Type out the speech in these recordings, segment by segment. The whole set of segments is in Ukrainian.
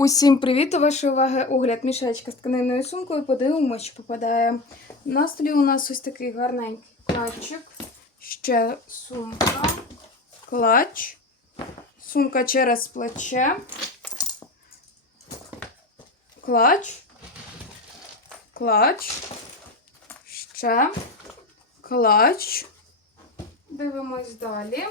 Усім привіт! Вашої уваги огляд мішечка з тканинною сумкою. Подивимося, що попадає. На столі у нас ось такий гарненький клатчик. Ще сумка. Клач. Сумка через плече. Клач. Клач. Ще. Клач. Дивимось далі.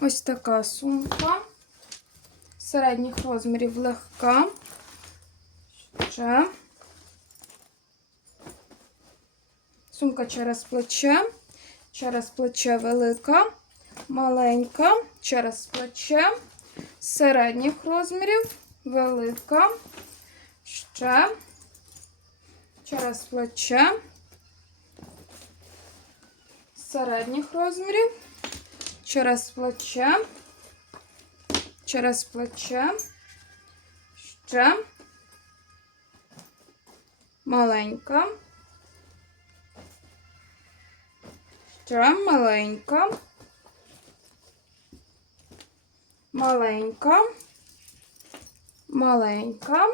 Ось така сумка. Середніх розмірів легка. Ще. Сумка через плече. Через плече велика, маленька, через плече. Середніх розмірів велика. Ще. Через плече. Середніх розмірів через плече, через плече, ще. Маленька, ще маленька, маленька, маленька,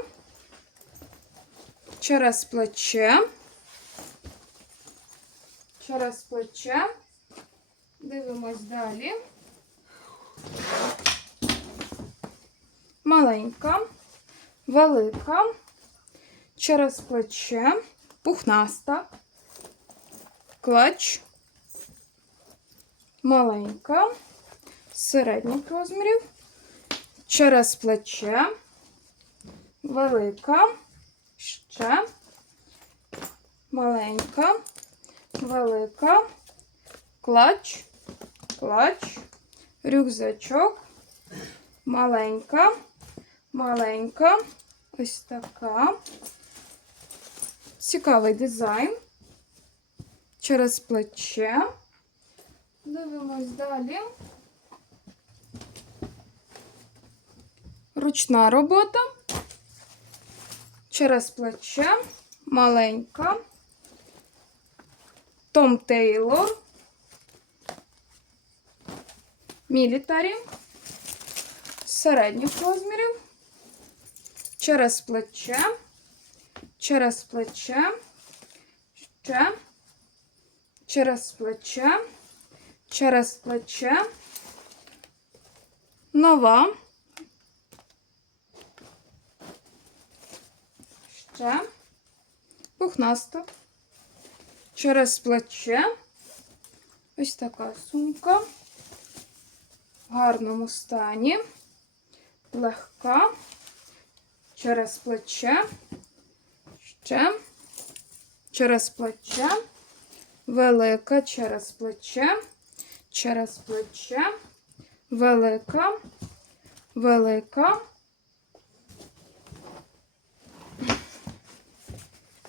через плече, через плече. Дивимось далі. Маленька, велика, через плече, пухнаста, клач, маленька, середніх розмірів, через плече, велика, ще, маленька, велика, клач клач, рюкзачок, маленька, маленька, ось така. Цікавий дизайн. Через плече. Дивимось далі. Ручна робота. Через плече. Маленька. Том Тейлор. Мілітарі середніх розмірів, через плече, через плече, ще, через плече, через плече, нова, ще, пухнаста, через плече, ось така сумка в гарному стані, легка, через плече, ще, через плече, велика. Через плече, через плече, велика, велика.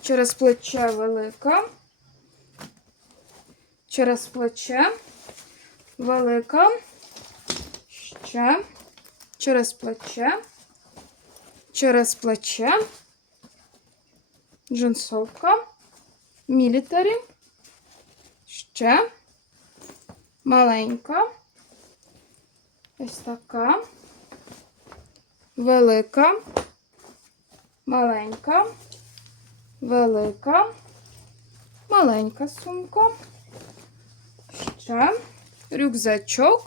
Через плече велика, через плече велика плече, через плече, через плече, джинсовка, мілітарі, ще. Маленька, ось така, велика, маленька, велика, маленька сумка, ще. Рюкзачок.